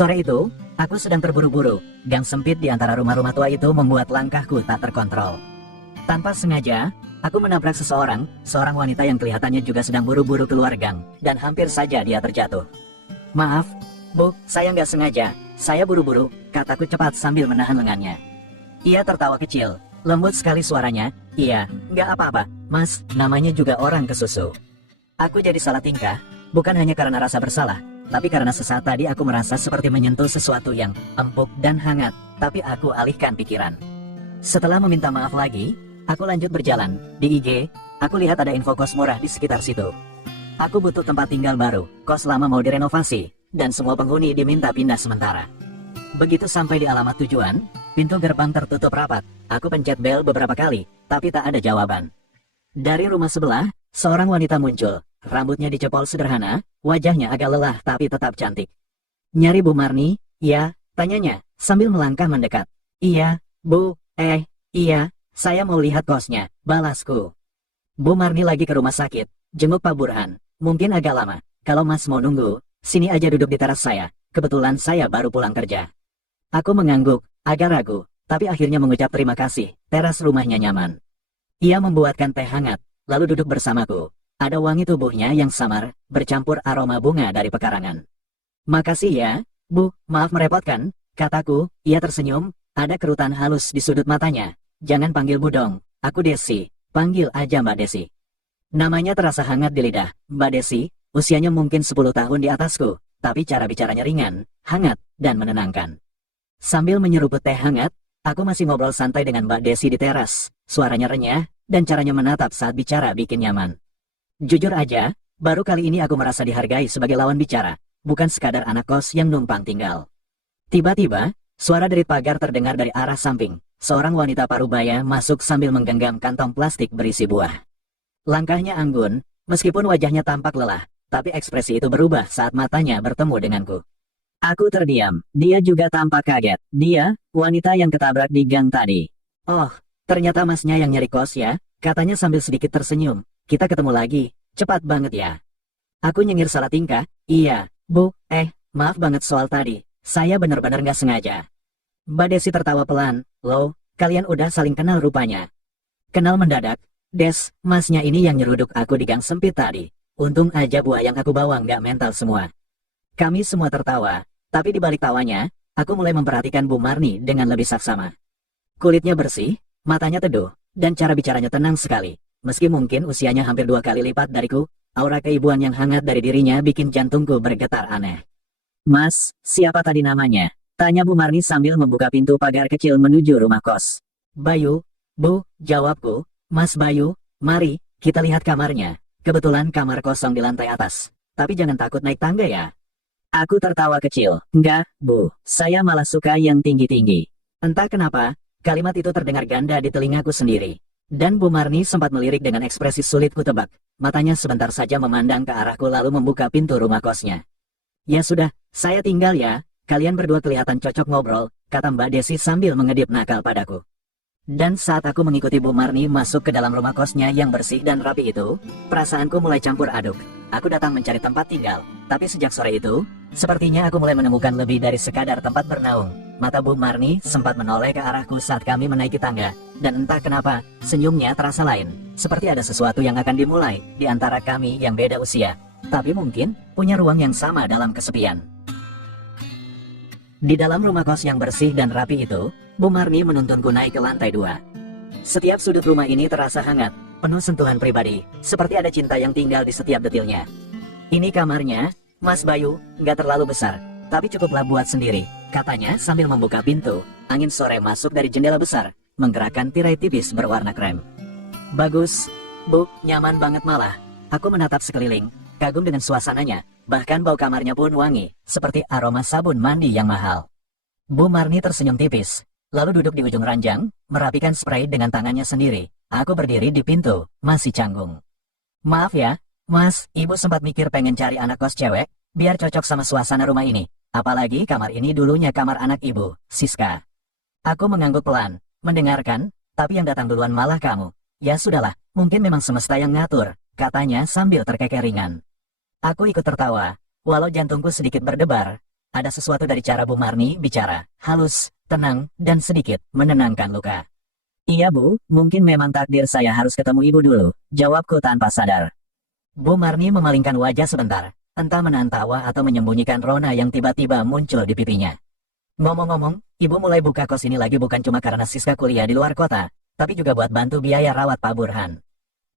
Sore itu, aku sedang terburu-buru. Gang sempit di antara rumah-rumah tua itu membuat langkahku tak terkontrol. Tanpa sengaja, aku menabrak seorang wanita yang kelihatannya juga sedang buru-buru keluar gang, dan hampir saja dia terjatuh. "Maaf, Bu, saya nggak sengaja. Saya buru-buru," kataku cepat sambil menahan lengannya. Ia tertawa kecil, lembut sekali suaranya. "Iya, nggak apa-apa, Mas, namanya juga orang kesusu." Aku jadi salah tingkah, bukan hanya karena rasa bersalah, tapi karena sesaat tadi aku merasa seperti menyentuh sesuatu yang empuk dan hangat, tapi aku alihkan pikiran. Setelah meminta maaf lagi, aku lanjut berjalan. Di IG, aku lihat ada info kos murah di sekitar situ. Aku butuh tempat tinggal baru, kos lama mau direnovasi, dan semua penghuni diminta pindah sementara. Begitu sampai di alamat tujuan, pintu gerbang tertutup rapat. Aku pencet bel beberapa kali, tapi tak ada jawaban. Dari rumah sebelah, seorang wanita muncul. Rambutnya dicepol sederhana, wajahnya agak lelah tapi tetap cantik. "Nyari Bu Marni?" "Ya," tanyanya, sambil melangkah mendekat. "Iya, Bu, iya, saya mau lihat kosnya," balasku. "Bu Marni lagi ke rumah sakit, jenguk Pak Burhan. Mungkin agak lama. Kalau Mas mau nunggu, sini aja duduk di teras saya. Kebetulan saya baru pulang kerja." Aku mengangguk, agak ragu, tapi akhirnya mengucap terima kasih. Teras rumahnya nyaman. Ia membuatkan teh hangat, lalu duduk bersamaku. Ada wangi tubuhnya yang samar, bercampur aroma bunga dari pekarangan. "Makasih ya, Bu, maaf merepotkan," kataku. Ia tersenyum, ada kerutan halus di sudut matanya. "Jangan panggil Bu dong, aku Desi, panggil aja Mbak Desi." Namanya terasa hangat di lidah. Mbak Desi, usianya mungkin 10 tahun di atasku, tapi cara bicaranya ringan, hangat, dan menenangkan. Sambil menyeruput teh hangat, aku masih ngobrol santai dengan Mbak Desi di teras. Suaranya renyah, dan caranya menatap saat bicara bikin nyaman. Jujur aja, baru kali ini aku merasa dihargai sebagai lawan bicara, bukan sekadar anak kos yang numpang tinggal. Tiba-tiba, suara dari pagar terdengar dari arah samping. Seorang wanita parubaya masuk sambil menggenggam kantong plastik berisi buah. Langkahnya anggun, meskipun wajahnya tampak lelah, tapi ekspresi itu berubah saat matanya bertemu denganku. Aku terdiam, dia juga tampak kaget. Dia, wanita yang ketabrak di gang tadi. "Oh, ternyata Masnya yang nyari kos ya," katanya sambil sedikit tersenyum. "Kita ketemu lagi, cepat banget ya." Aku nyengir salah tingkah. "Iya, Bu, maaf banget soal tadi, saya benar-benar nggak sengaja." Mbak Desi tertawa pelan. "Loh, kalian udah saling kenal rupanya." "Kenal mendadak, Des, Masnya ini yang nyeruduk aku di gang sempit tadi. Untung aja buah yang aku bawa nggak mental semua." Kami semua tertawa, tapi di balik tawanya, aku mulai memperhatikan Bu Marni dengan lebih saksama. Kulitnya bersih, matanya teduh, dan cara bicaranya tenang sekali. Meski mungkin usianya hampir 2 kali lipat dariku, aura keibuan yang hangat dari dirinya bikin jantungku bergetar aneh. "Mas, siapa tadi namanya?" tanya Bu Marni sambil membuka pintu pagar kecil menuju rumah kos. "Bayu, Bu," jawabku. "Mas Bayu, mari, kita lihat kamarnya. Kebetulan kamar kosong di lantai atas. Tapi jangan takut naik tangga ya." Aku tertawa kecil. "Enggak, Bu, saya malah suka yang tinggi-tinggi." Entah kenapa, kalimat itu terdengar ganda di telingaku sendiri. Dan Bu Marni sempat melirik dengan ekspresi sulit kutebak. Matanya sebentar saja memandang ke arahku lalu membuka pintu rumah kosnya. "Ya sudah, saya tinggal ya. Kalian berdua kelihatan cocok ngobrol," kata Mbak Desi sambil mengedip nakal padaku. Dan saat aku mengikuti Bu Marni masuk ke dalam rumah kosnya yang bersih dan rapi itu, perasaanku mulai campur aduk. Aku datang mencari tempat tinggal, tapi sejak sore itu, sepertinya aku mulai menemukan lebih dari sekadar tempat bernaung. Mata Bu Marni sempat menoleh ke arahku saat kami menaiki tangga, dan entah kenapa, senyumnya terasa lain, seperti ada sesuatu yang akan dimulai di antara kami yang beda usia, tapi mungkin punya ruang yang sama dalam kesepian. Di dalam rumah kos yang bersih dan rapi itu, Bu Marni menuntunku naik ke lantai 2. Setiap sudut rumah ini terasa hangat, penuh sentuhan pribadi, seperti ada cinta yang tinggal di setiap detilnya. "Ini kamarnya, Mas Bayu, nggak terlalu besar, tapi cukuplah buat sendiri," katanya sambil membuka pintu. Angin sore masuk dari jendela besar, menggerakkan tirai tipis berwarna krem. "Bagus, Bu, nyaman banget malah." Aku menatap sekeliling, kagum dengan suasananya, bahkan bau kamarnya pun wangi, seperti aroma sabun mandi yang mahal. Bu Marni tersenyum tipis, lalu duduk di ujung ranjang, merapikan spray dengan tangannya sendiri. Aku berdiri di pintu, masih canggung. "Maaf ya, Mas, Ibu sempat mikir pengen cari anak kos cewek, biar cocok sama suasana rumah ini. Apalagi kamar ini dulunya kamar anak Ibu, Siska." Aku mengangguk pelan, mendengarkan, tapi yang datang duluan malah kamu. "Ya sudahlah, mungkin memang semesta yang ngatur," katanya sambil terkekeh ringan. Aku ikut tertawa, walau jantungku sedikit berdebar. Ada sesuatu dari cara Bu Marni bicara, halus, tenang, dan sedikit menenangkan luka. Iya Bu, mungkin memang takdir saya harus ketemu Ibu dulu, jawabku tanpa sadar. Bu Marni memalingkan wajah sebentar, entah menahan tawa atau menyembunyikan rona yang tiba-tiba muncul di pipinya. Ngomong-ngomong, Ibu mulai buka kos ini lagi bukan cuma karena Siska kuliah di luar kota, tapi juga buat bantu biaya rawat Pak Burhan.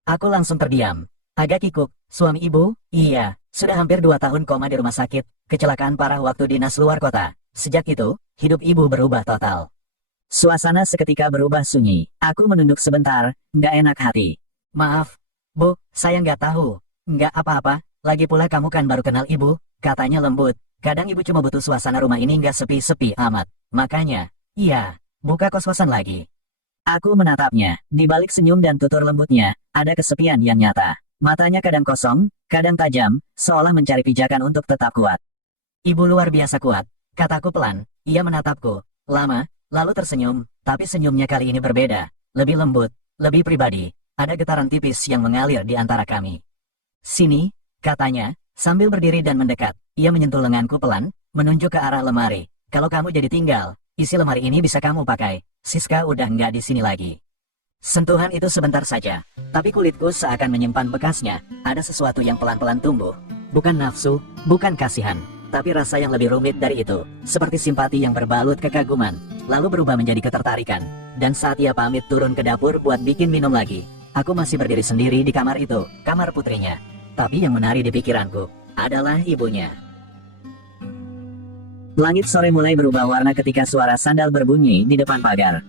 Aku langsung terdiam. Agak kikuk, suami Ibu? Iya, sudah hampir 2 tahun koma di rumah sakit, kecelakaan parah waktu dinas luar kota. Sejak itu, hidup Ibu berubah total. Suasana seketika berubah sunyi. Aku menunduk sebentar, nggak enak hati. Maaf, Bu, saya nggak tahu. Nggak apa-apa, lagi pula kamu kan baru kenal Ibu, katanya lembut. Kadang Ibu cuma butuh suasana rumah ini nggak sepi-sepi amat. Makanya, iya, buka kos-kosan lagi. Aku menatapnya, di balik senyum dan tutur lembutnya, ada kesepian yang nyata. Matanya kadang kosong, kadang tajam, seolah mencari pijakan untuk tetap kuat. Ibu luar biasa kuat, kataku pelan. Ia menatapku, lama, lalu tersenyum, tapi senyumnya kali ini berbeda. Lebih lembut, lebih pribadi. Ada getaran tipis yang mengalir di antara kami. Sini, katanya, sambil berdiri dan mendekat. Ia menyentuh lenganku pelan, menunjuk ke arah lemari. Kalau kamu jadi tinggal, isi lemari ini bisa kamu pakai. Siska udah nggak di sini lagi. Sentuhan itu sebentar saja, tapi kulitku seakan menyimpan bekasnya. Ada sesuatu yang pelan-pelan tumbuh. Bukan nafsu, bukan kasihan, tapi rasa yang lebih rumit dari itu. Seperti simpati yang berbalut kekaguman, lalu berubah menjadi ketertarikan. Dan saat ia pamit turun ke dapur buat bikin minum lagi, aku masih berdiri sendiri di kamar itu, kamar putrinya. Tapi yang menari di pikiranku adalah ibunya. Langit sore mulai berubah warna ketika suara sandal berbunyi di depan pagar.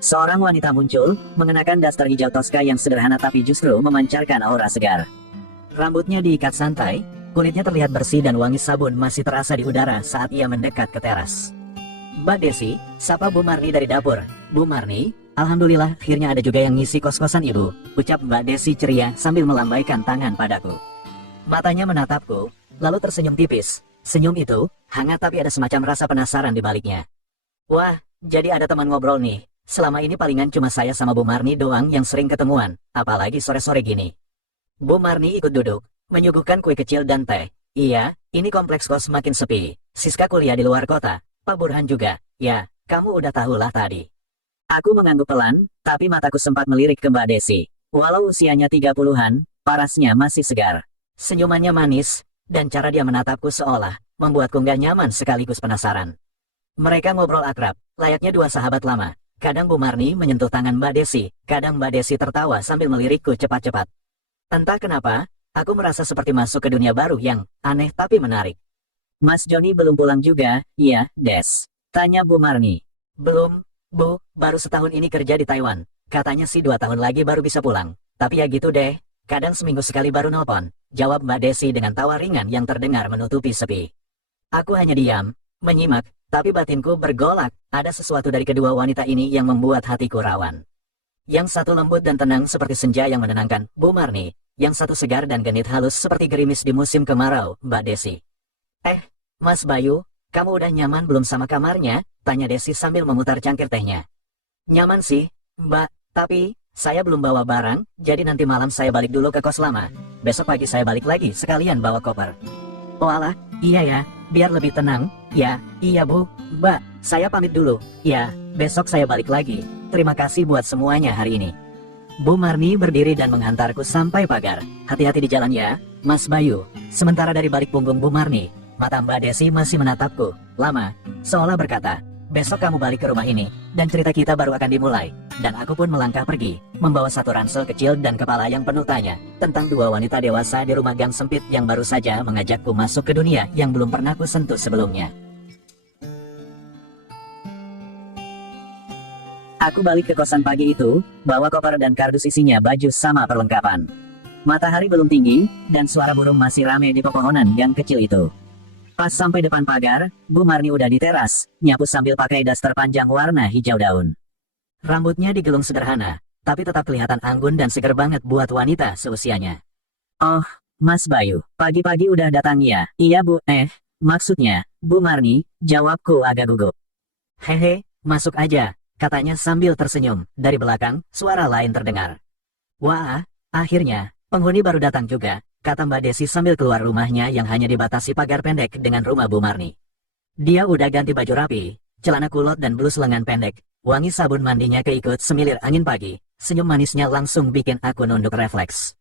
Seorang wanita muncul, mengenakan daster hijau toska yang sederhana tapi justru memancarkan aura segar. Rambutnya diikat santai, kulitnya terlihat bersih dan wangi sabun masih terasa di udara saat ia mendekat ke teras. Mbak Desi, sapa Bu Marni dari dapur. Bu Marni, alhamdulillah akhirnya ada juga yang ngisi kos-kosan Ibu, ucap Mbak Desi ceria sambil melambaikan tangan padaku. Matanya menatapku, lalu tersenyum tipis. Senyum itu, hangat tapi ada semacam rasa penasaran di baliknya. Wah, jadi ada teman ngobrol nih. Selama ini palingan cuma saya sama Bu Marni doang yang sering ketemuan, apalagi sore-sore gini. Bu Marni ikut duduk, menyuguhkan kue kecil dan teh. Iya, ini kompleks kos makin sepi. Siska kuliah di luar kota, Pak Burhan juga. Ya, kamu udah tahulah tadi. Aku mengangguk pelan, tapi mataku sempat melirik ke Mbak Desi. Walau usianya 30-an, parasnya masih segar. Senyumannya manis, dan cara dia menatapku seolah membuatku nggak nyaman sekaligus penasaran. Mereka ngobrol akrab, layaknya dua sahabat lama. Kadang Bu Marni menyentuh tangan Mbak Desi, kadang Mbak Desi tertawa sambil melirikku cepat-cepat. Entah kenapa, aku merasa seperti masuk ke dunia baru yang aneh tapi menarik. Mas Joni belum pulang juga, iya, Des? Tanya Bu Marni. Belum, Bu, baru setahun ini kerja di Taiwan. Katanya sih 2 tahun lagi baru bisa pulang. Tapi ya gitu deh, kadang seminggu sekali baru nelpon. Jawab Mbak Desi dengan tawa ringan yang terdengar menutupi sepi. Aku hanya diam, menyimak. Tapi batinku bergolak, ada sesuatu dari kedua wanita ini yang membuat hatiku rawan. Yang satu lembut dan tenang seperti senja yang menenangkan, Bu Marni. Yang satu segar dan genit halus seperti gerimis di musim kemarau, Mbak Desi. Mas Bayu, kamu udah nyaman belum sama kamarnya? Tanya Desi sambil memutar cangkir tehnya. Nyaman sih, Mbak, tapi saya belum bawa barang, jadi nanti malam saya balik dulu ke kos lama. Besok pagi saya balik lagi sekalian bawa koper. Oh alah, iya ya, biar lebih tenang. Ya, iya Bu, Mbak, saya pamit dulu. Ya, besok saya balik lagi. Terima kasih buat semuanya hari ini. Bu Marni berdiri dan menghantarku sampai pagar. Hati-hati di jalan ya, Mas Bayu. Sementara dari balik punggung Bu Marni, mata Mbak Desi masih menatapku, lama, seolah berkata, besok kamu balik ke rumah ini, dan cerita kita baru akan dimulai. Dan aku pun melangkah pergi, membawa satu ransel kecil dan kepala yang penuh tanya, tentang dua wanita dewasa di rumah gang sempit yang baru saja mengajakku masuk ke dunia yang belum pernah ku sentuh sebelumnya. Aku balik ke kosan pagi itu, bawa koper dan kardus isinya baju sama perlengkapan. Matahari belum tinggi, dan suara burung masih rame di pepohonan yang kecil itu. Pas sampai depan pagar, Bu Marni udah di teras, nyapu sambil pakai daster panjang warna hijau daun. Rambutnya digulung sederhana, tapi tetap kelihatan anggun dan seger banget buat wanita seusianya. Oh, Mas Bayu, pagi-pagi udah datang ya? Iya Bu, maksudnya, Bu Marni, jawabku agak gugup. Hehe, masuk aja, katanya sambil tersenyum. Dari belakang, suara lain terdengar. Wah, akhirnya, penghuni baru datang juga, kata Mbak Desi sambil keluar rumahnya yang hanya dibatasi pagar pendek dengan rumah Bu Marni. Dia udah ganti baju rapi, celana kulot dan blus lengan pendek. Wangi sabun mandinya keikut semilir angin pagi. Senyum manisnya langsung bikin aku nunduk refleks.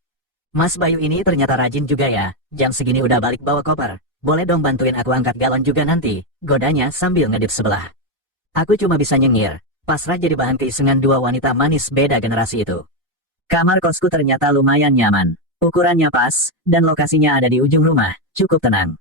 Mas Bayu ini ternyata rajin juga ya. Jam segini udah balik bawa koper. Boleh dong bantuin aku angkat galon juga nanti. Godanya sambil ngedip sebelah. Aku cuma bisa nyengir. Pasrah jadi bahan keisengan dua wanita manis beda generasi itu. Kamar kosku ternyata lumayan nyaman. Ukurannya pas, dan lokasinya ada di ujung rumah. Cukup tenang.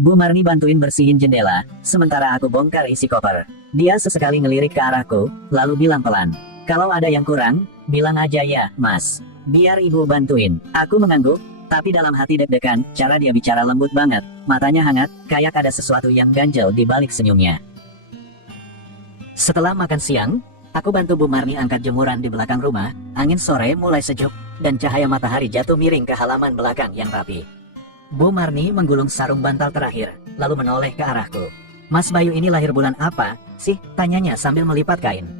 Bu Marni bantuin bersihin jendela, sementara aku bongkar isi koper. Dia sesekali ngelirik ke arahku, lalu bilang pelan. Kalau ada yang kurang, bilang aja ya, Mas. Biar ibu bantuin. Aku mengangguk, tapi dalam hati deg-degan. Cara dia bicara lembut banget, matanya hangat, kayak ada sesuatu yang ganjel di balik senyumnya. Setelah makan siang, aku bantu Bu Marni angkat jemuran di belakang rumah. Angin sore mulai sejuk, dan cahaya matahari jatuh miring ke halaman belakang yang rapi. Bu Marni menggulung sarung bantal terakhir, lalu menoleh ke arahku. Mas Bayu ini lahir bulan apa sih? Tanyanya sambil melipat kain.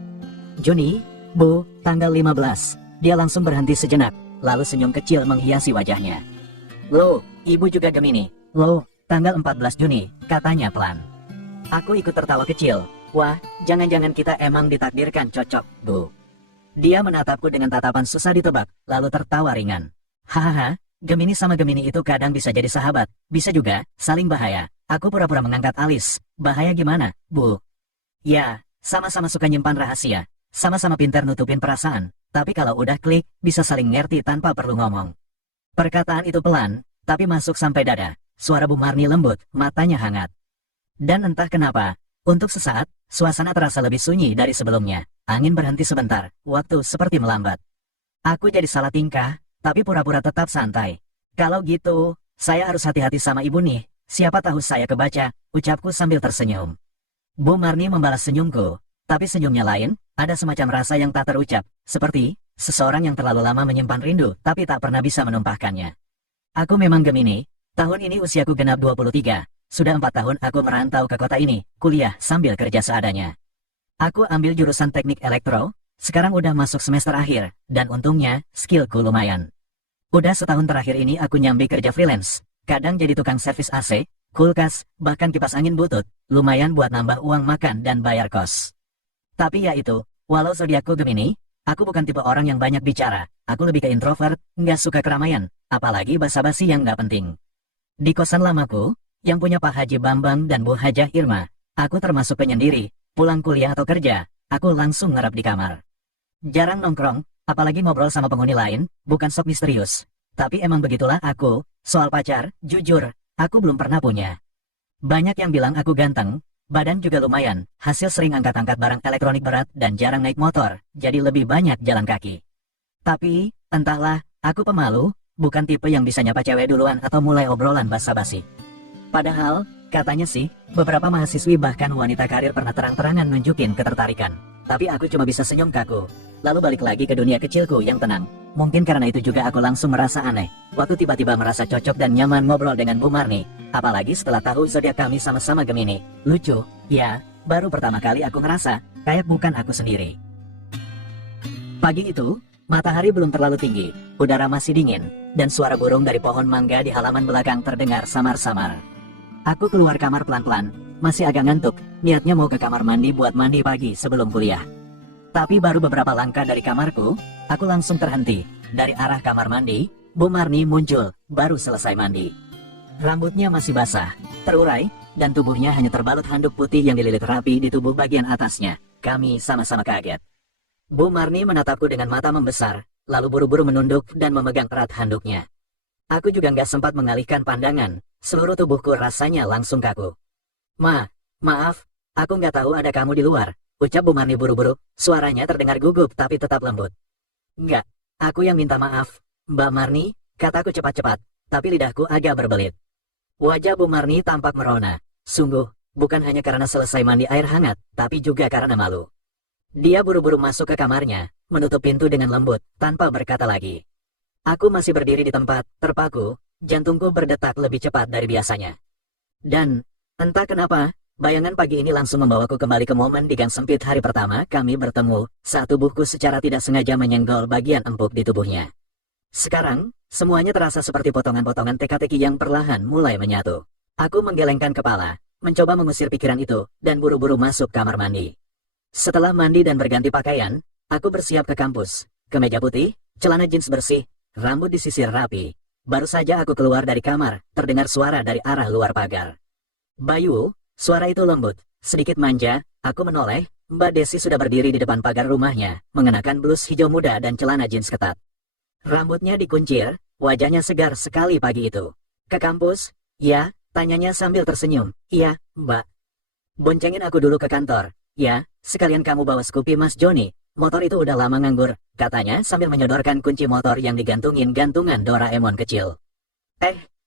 Juni, Bu, tanggal 15. Dia langsung berhenti sejenak, lalu senyum kecil menghiasi wajahnya. Loh, ibu juga Gemini. Loh, tanggal 14 Juni, katanya pelan. Aku ikut tertawa kecil. Wah, jangan-jangan kita emang ditakdirkan cocok, Bu. Dia menatapku dengan tatapan susah ditebak, lalu tertawa ringan. Hahaha, Gemini sama Gemini itu kadang bisa jadi sahabat, bisa juga saling bahaya. Aku pura-pura mengangkat alis. Bahaya gimana, Bu? Ya, sama-sama suka nyimpan rahasia, sama-sama pintar nutupin perasaan, tapi kalau udah klik, bisa saling ngerti tanpa perlu ngomong. Perkataan itu pelan, tapi masuk sampai dada. Suara Bu Marni lembut, matanya hangat. Dan entah kenapa, untuk sesaat, suasana terasa lebih sunyi dari sebelumnya. Angin berhenti sebentar, waktu seperti melambat. Aku jadi salah tingkah, tapi pura-pura tetap santai. Kalau gitu, saya harus hati-hati sama ibu nih. Siapa tahu saya kebaca, ucapku sambil tersenyum. Bu Marni membalas senyumku, tapi senyumnya lain, ada semacam rasa yang tak terucap, seperti seseorang yang terlalu lama menyimpan rindu, tapi tak pernah bisa menumpahkannya. Aku memang Gemini, tahun ini usiaku genap 23. Sudah 4 tahun aku merantau ke kota ini, kuliah sambil kerja seadanya. Aku ambil jurusan teknik elektro, sekarang udah masuk semester akhir, dan untungnya, skillku lumayan. Udah setahun terakhir ini aku nyambi kerja freelance, kadang jadi tukang servis AC, kulkas, bahkan kipas angin butut, lumayan buat nambah uang makan dan bayar kos. Tapi ya itu, walau zodiakku Gemini, aku bukan tipe orang yang banyak bicara, aku lebih ke introvert, nggak suka keramaian, apalagi basa-basi yang nggak penting. Di kosan lamaku, yang punya Pak Haji Bambang dan Bu Hajah Irma, aku termasuk penyendiri. Pulang kuliah atau kerja, aku langsung ngerap di kamar. Jarang nongkrong, apalagi ngobrol sama penghuni lain, bukan sok misterius. Tapi emang begitulah aku, soal pacar, jujur, aku belum pernah punya. Banyak yang bilang aku ganteng, badan juga lumayan, hasil sering angkat-angkat barang elektronik berat dan jarang naik motor, jadi lebih banyak jalan kaki. Tapi, entahlah, aku pemalu, bukan tipe yang bisa nyapa cewek duluan atau mulai obrolan basa-basi. Padahal, katanya sih, beberapa mahasiswi bahkan wanita karir pernah terang-terangan nunjukin ketertarikan. Tapi aku cuma bisa senyum kaku, lalu balik lagi ke dunia kecilku yang tenang. Mungkin karena itu juga aku langsung merasa aneh, waktu tiba-tiba merasa cocok dan nyaman ngobrol dengan Bu Marni. Apalagi setelah tahu zodiak kami sama-sama Gemini. Lucu, ya, baru pertama kali aku ngerasa, kayak bukan aku sendiri. Pagi itu, matahari belum terlalu tinggi, udara masih dingin, dan suara burung dari pohon mangga di halaman belakang terdengar samar-samar. Aku keluar kamar pelan-pelan, masih agak ngantuk, niatnya mau ke kamar mandi buat mandi pagi sebelum kuliah. Tapi baru beberapa langkah dari kamarku, aku langsung terhenti. Dari arah kamar mandi, Bu Marni muncul, baru selesai mandi. Rambutnya masih basah, terurai, dan tubuhnya hanya terbalut handuk putih yang dililit rapi di tubuh bagian atasnya. Kami sama-sama kaget. Bu Marni menatapku dengan mata membesar, lalu buru-buru menunduk dan memegang erat handuknya. Aku juga nggak sempat mengalihkan pandangan. Seluruh tubuhku rasanya langsung kaku. Maaf, aku nggak tahu ada kamu di luar, ucap Bu Marni buru-buru, suaranya terdengar gugup tapi tetap lembut. Enggak, aku yang minta maaf, Mbak Marni, kataku cepat-cepat, tapi lidahku agak berbelit. Wajah Bu Marni tampak merona, sungguh, bukan hanya karena selesai mandi air hangat, tapi juga karena malu. Dia buru-buru masuk ke kamarnya, menutup pintu dengan lembut, tanpa berkata lagi. Aku masih berdiri di tempat, terpaku, jantungku berdetak lebih cepat dari biasanya. Dan, entah kenapa, bayangan pagi ini langsung membawaku kembali ke momen di gang sempit hari pertama kami bertemu, saat tubuhku secara tidak sengaja menyenggol bagian empuk di tubuhnya. Sekarang, semuanya terasa seperti potongan-potongan teka-teki yang perlahan mulai menyatu. Aku menggelengkan kepala, mencoba mengusir pikiran itu, dan buru-buru masuk kamar mandi. Setelah mandi dan berganti pakaian, aku bersiap ke kampus. Kemeja putih, celana jeans bersih, rambut disisir rapi. Baru saja aku keluar dari kamar, terdengar suara dari arah luar pagar. "Bayu," suara itu lembut, sedikit manja. Aku menoleh, Mbak Desi sudah berdiri di depan pagar rumahnya, mengenakan blus hijau muda dan celana jeans ketat. Rambutnya dikuncir, wajahnya segar sekali pagi itu. "Ke kampus?" "Ya," tanyanya sambil tersenyum. "Iya, Mbak." "Boncengin aku dulu ke kantor." "Ya, sekalian kamu bawa Scoopy Mas Joni. Motor itu udah lama nganggur," katanya sambil menyodorkan kunci motor yang digantungin gantungan Doraemon kecil.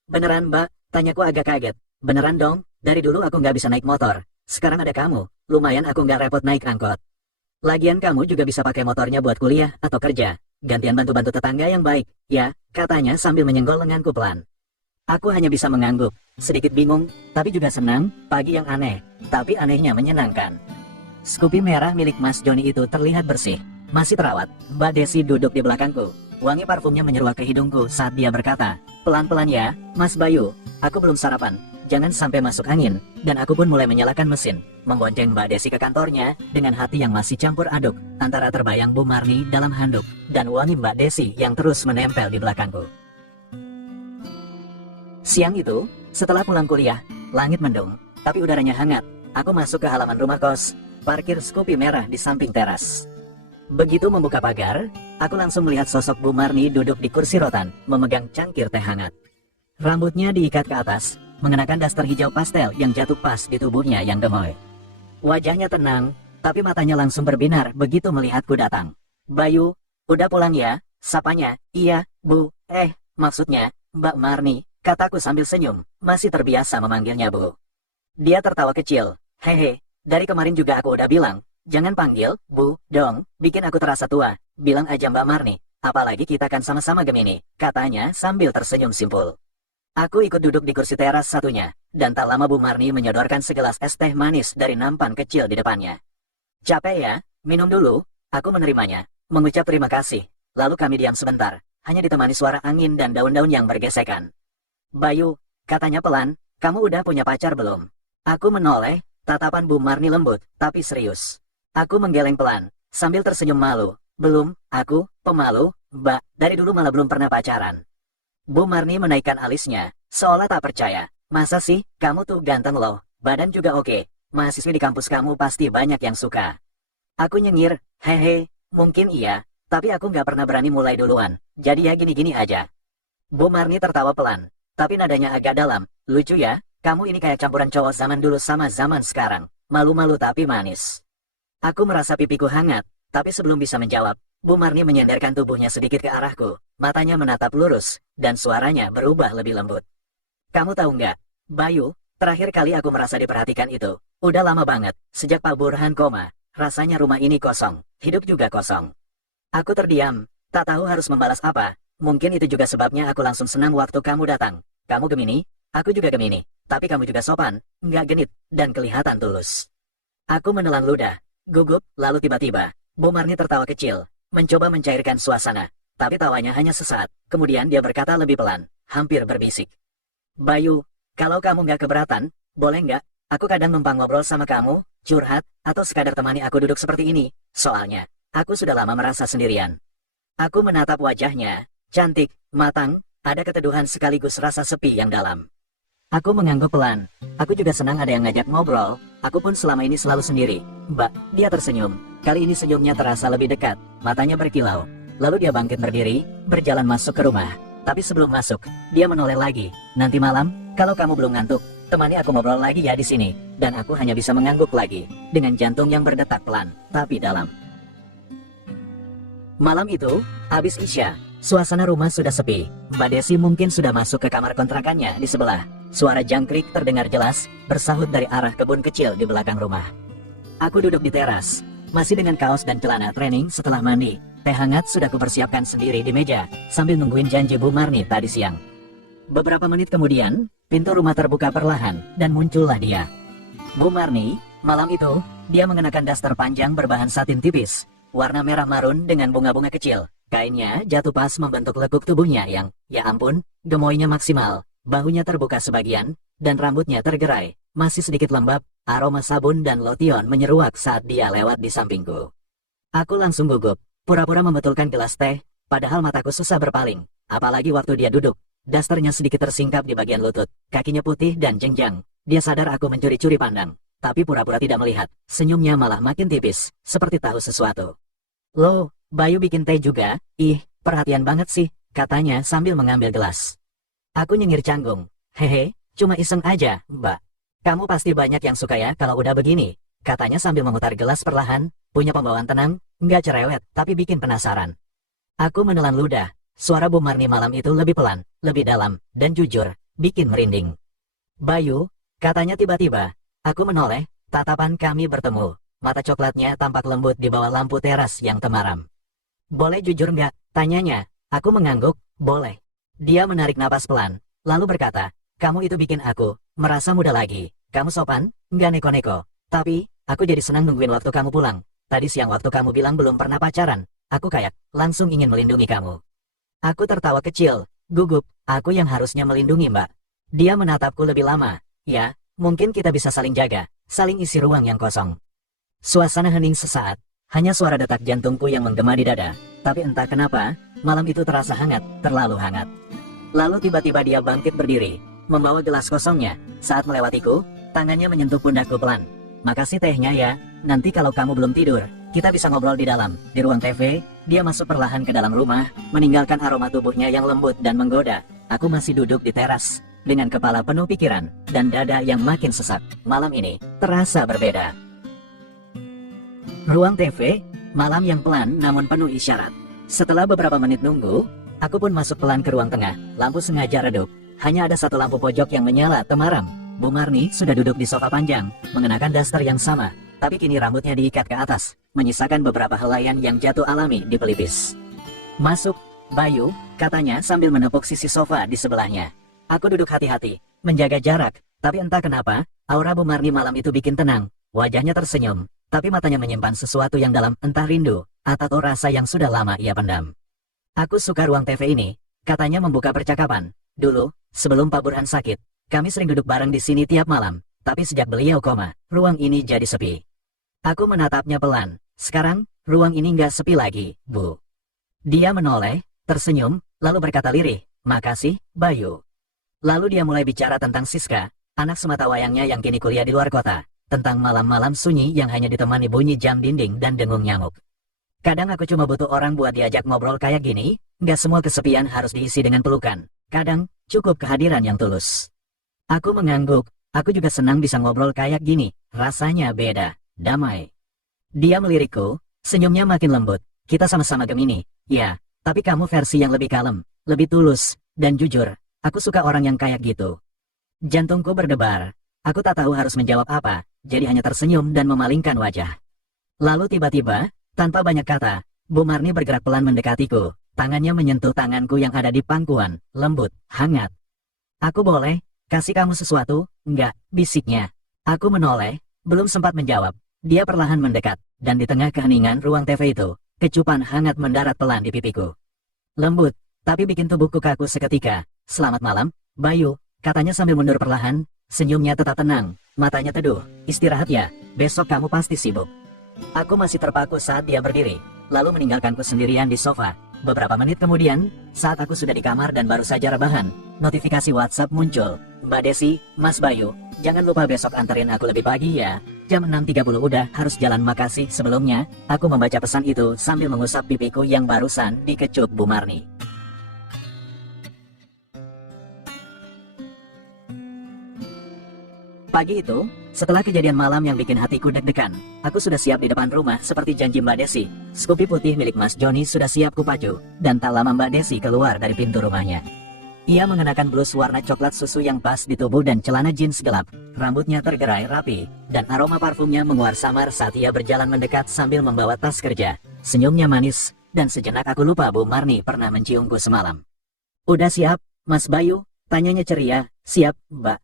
Beneran Mbak?" Tanyaku agak kaget. "Beneran dong, dari dulu aku nggak bisa naik motor. Sekarang ada kamu, lumayan aku nggak repot naik angkot. Lagian kamu juga bisa pakai motornya buat kuliah atau kerja. Gantian bantu-bantu tetangga yang baik, ya," katanya sambil menyenggol lenganku pelan. Aku hanya bisa mengangguk, sedikit bingung, tapi juga senang. Pagi yang aneh, tapi anehnya menyenangkan. Scoopy merah milik Mas Joni itu terlihat bersih, masih terawat. Mbak Desi duduk di belakangku. Wangi parfumnya menyeruak ke hidungku saat dia berkata, "Pelan-pelan ya, Mas Bayu. Aku belum sarapan. Jangan sampai masuk angin." Dan aku pun mulai menyalakan mesin, membonceng Mbak Desi ke kantornya dengan hati yang masih campur aduk antara terbayang Bu Marni dalam handuk dan wangi Mbak Desi yang terus menempel di belakangku. Siang itu, setelah pulang kuliah, langit mendung, tapi udaranya hangat. Aku masuk ke halaman rumah kos, parkir Scoopy merah di samping teras. Begitu membuka pagar, aku langsung melihat sosok Bu Marni duduk di kursi rotan, memegang cangkir teh hangat. Rambutnya diikat ke atas, mengenakan daster hijau pastel yang jatuh pas di tubuhnya yang gemoy. Wajahnya tenang, tapi matanya langsung berbinar begitu melihatku datang. "Bayu, udah pulang ya?" sapanya. "Iya, Bu." Maksudnya, Mbak Marni," kataku sambil senyum, masih terbiasa memanggilnya Bu. Dia tertawa kecil. "Hehe, dari kemarin juga aku udah bilang, jangan panggil Bu dong, bikin aku terasa tua. Bilang aja Mbak Marni, apalagi kita kan sama-sama Gemini," katanya sambil tersenyum simpul. Aku ikut duduk di kursi teras satunya, dan tak lama Bu Marni menyodorkan segelas es teh manis dari nampan kecil di depannya. "Capek ya? Minum dulu." Aku menerimanya, mengucap terima kasih, lalu kami diam sebentar, hanya ditemani suara angin dan daun-daun yang bergesekan. "Bayu," katanya pelan, "kamu udah punya pacar belum?" Aku menoleh, tatapan Bu Marni lembut, tapi serius. Aku menggeleng pelan, sambil tersenyum malu. "Belum, aku, pemalu, Mbak, dari dulu malah belum pernah pacaran." Bu Marni menaikkan alisnya, seolah tak percaya. "Masa sih, kamu tuh ganteng loh, badan juga oke. Mahasiswi di kampus kamu pasti banyak yang suka." Aku nyengir, "Hehe, mungkin iya, tapi aku nggak pernah berani mulai duluan, jadi ya gini-gini aja." Bu Marni tertawa pelan, tapi nadanya agak dalam. "Lucu ya, kamu ini kayak campuran cowok zaman dulu sama zaman sekarang, malu-malu tapi manis." Aku merasa pipiku hangat, tapi sebelum bisa menjawab, Bu Marni menyandarkan tubuhnya sedikit ke arahku, matanya menatap lurus, dan suaranya berubah lebih lembut. "Kamu tahu nggak, Bayu, terakhir kali aku merasa diperhatikan itu, udah lama banget, sejak Pak Burhan koma. Rasanya rumah ini kosong, hidup juga kosong." Aku terdiam, tak tahu harus membalas apa. Mungkin itu juga sebabnya aku langsung senang waktu kamu datang. Kamu Gemini, aku juga Gemini, tapi kamu juga sopan, nggak genit, dan kelihatan tulus. Aku menelan ludah, gugup, lalu tiba-tiba, Bu Marni tertawa kecil, mencoba mencairkan suasana, tapi tawanya hanya sesaat, kemudian dia berkata lebih pelan, hampir berbisik. "Bayu, kalau kamu nggak keberatan, boleh nggak, aku kadang numpang ngobrol sama kamu, curhat, atau sekadar temani aku duduk seperti ini, soalnya, aku sudah lama merasa sendirian." Aku menatap wajahnya, cantik, matang, ada keteduhan sekaligus rasa sepi yang dalam. Aku mengangguk pelan, aku juga senang ada yang ngajak ngobrol, aku pun selama ini selalu sendiri. "Mbak," dia tersenyum, kali ini senyumnya terasa lebih dekat, matanya berkilau. Lalu dia bangkit berdiri, berjalan masuk ke rumah. Tapi sebelum masuk, dia menoleh lagi, "Nanti malam, kalau kamu belum ngantuk, temani aku ngobrol lagi ya di sini." Dan aku hanya bisa mengangguk lagi, dengan jantung yang berdetak pelan, tapi dalam. Malam itu, habis Isya, suasana rumah sudah sepi. Mbak Desi mungkin sudah masuk ke kamar kontrakannya di sebelah. Suara jangkrik terdengar jelas, bersahut dari arah kebun kecil di belakang rumah. Aku duduk di teras, masih dengan kaos dan celana training setelah mandi. Teh hangat sudah kupersiapkan sendiri di meja, sambil nungguin janji Bu Marni tadi siang. Beberapa menit kemudian, pintu rumah terbuka perlahan, dan muncullah dia. Bu Marni, malam itu, dia mengenakan daster panjang berbahan satin tipis, warna merah marun dengan bunga-bunga kecil. Kainnya jatuh pas membentuk lekuk tubuhnya yang, ya ampun, gemoynya maksimal. Bahunya terbuka sebagian, dan rambutnya tergerai, masih sedikit lembab, aroma sabun dan lotion menyeruak saat dia lewat di sampingku. Aku langsung gugup, pura-pura membetulkan gelas teh, padahal mataku susah berpaling, apalagi waktu dia duduk. Dasternya sedikit tersingkap di bagian lutut, kakinya putih dan jenjang. Dia sadar aku mencuri-curi pandang, tapi pura-pura tidak melihat, senyumnya malah makin tipis, seperti tahu sesuatu. "Loh, Bayu bikin teh juga? Ih, perhatian banget sih," katanya sambil mengambil gelas. Aku nyengir canggung. "Hehe, cuma iseng aja, Mbak. Kamu pasti banyak yang suka ya kalau udah begini," katanya sambil memutar gelas perlahan, punya pembawaan tenang, nggak cerewet, tapi bikin penasaran. Aku menelan ludah, suara Bu Marni malam itu lebih pelan, lebih dalam, dan jujur, bikin merinding. "Bayu," katanya tiba-tiba. Aku menoleh, tatapan kami bertemu, mata coklatnya tampak lembut di bawah lampu teras yang temaram. "Boleh jujur nggak?" tanyanya. Aku mengangguk, "Boleh." Dia menarik napas pelan, lalu berkata, "Kamu itu bikin aku merasa muda lagi. Kamu sopan, nggak neko-neko. Tapi, aku jadi senang nungguin waktu kamu pulang. Tadi siang waktu kamu bilang belum pernah pacaran, aku kayak langsung ingin melindungi kamu." Aku tertawa kecil, gugup, "Aku yang harusnya melindungi, Mbak." Dia menatapku lebih lama. "Ya, mungkin kita bisa saling jaga, saling isi ruang yang kosong." Suasana hening sesaat, hanya suara detak jantungku yang menggema di dada. Tapi entah kenapa, malam itu terasa hangat, terlalu hangat. Lalu tiba-tiba dia bangkit berdiri, membawa gelas kosongnya. Saat melewatiku, tangannya menyentuh pundakku pelan. "Makasih tehnya ya, nanti kalau kamu belum tidur, kita bisa ngobrol di dalam." Di ruang TV, dia masuk perlahan ke dalam rumah, meninggalkan aroma tubuhnya yang lembut dan menggoda. Aku masih duduk di teras, dengan kepala penuh pikiran, dan dada yang makin sesak. Malam ini, terasa berbeda. Ruang TV, malam yang pelan namun penuh isyarat. Setelah beberapa menit nunggu, aku pun masuk pelan ke ruang tengah. Lampu sengaja redup, hanya ada satu lampu pojok yang menyala temaram. Bu Marni sudah duduk di sofa panjang, mengenakan daster yang sama, tapi kini rambutnya diikat ke atas, menyisakan beberapa helaian yang jatuh alami di pelipis. "Masuk, Bayu," katanya sambil menepuk sisi sofa di sebelahnya. Aku duduk hati-hati, menjaga jarak, tapi entah kenapa, aura Bu Marni malam itu bikin tenang. Wajahnya tersenyum, tapi matanya menyimpan sesuatu yang dalam, entah rindu, atau rasa yang sudah lama ia pendam. "Aku suka ruang TV ini," katanya membuka percakapan. "Dulu, sebelum Pak Burhan sakit, kami sering duduk bareng di sini tiap malam, tapi sejak beliau koma, ruang ini jadi sepi." Aku menatapnya pelan. "Sekarang, ruang ini nggak sepi lagi, Bu." Dia menoleh, tersenyum, lalu berkata lirih, "Makasih, Bayu." Lalu dia mulai bicara tentang Siska, anak sematawayangnya yang kini kuliah di luar kota, tentang malam-malam sunyi yang hanya ditemani bunyi jam dinding dan dengung nyamuk. "Kadang aku cuma butuh orang buat diajak ngobrol kayak gini, nggak semua kesepian harus diisi dengan pelukan. Kadang, cukup kehadiran yang tulus." Aku mengangguk, aku juga senang bisa ngobrol kayak gini, rasanya beda, damai. Dia melirikku, senyumnya makin lembut. "Kita sama-sama Gemini, ya, tapi kamu versi yang lebih kalem, lebih tulus, dan jujur, aku suka orang yang kayak gitu." Jantungku berdebar, aku tak tahu harus menjawab apa, jadi hanya tersenyum dan memalingkan wajah. Lalu tiba-tiba, tanpa banyak kata, Bu Marni bergerak pelan mendekatiku, tangannya menyentuh tanganku yang ada di pangkuan, lembut, hangat. "Aku boleh kasih kamu sesuatu, enggak?" bisiknya. Aku menoleh, belum sempat menjawab. Dia perlahan mendekat, dan di tengah keheningan ruang TV itu, kecupan hangat mendarat pelan di pipiku. Lembut, tapi bikin tubuhku kaku seketika. "Selamat malam, Bayu," katanya sambil mundur perlahan, senyumnya tetap tenang, matanya teduh. "Istirahat ya, besok kamu pasti sibuk." Aku masih terpaku saat dia berdiri, lalu meninggalkanku sendirian di sofa. Beberapa menit kemudian, saat aku sudah di kamar dan baru saja rebahan, notifikasi WhatsApp muncul. "Mbak Desi, Mas Bayu, jangan lupa besok anterin aku lebih pagi ya. Jam 6.30 udah harus jalan, makasih." Sebelumnya, aku membaca pesan itu sambil mengusap pipiku yang barusan dikecup Bu Marni. Pagi itu, setelah kejadian malam yang bikin hatiku deg-degan, aku sudah siap di depan rumah seperti janji Mbak Desi. Skupi putih milik Mas Joni sudah siap kupacu, dan tak lama Mbak Desi keluar dari pintu rumahnya. Ia mengenakan blus warna coklat susu yang pas di tubuh dan celana jeans gelap. Rambutnya tergerai rapi, dan aroma parfumnya menguar samar saat ia berjalan mendekat sambil membawa tas kerja. Senyumnya manis, dan sejenak aku lupa Bu Marni pernah menciumku semalam. "Udah siap, Mas Bayu?" tanyanya ceria. "Siap, Mbak."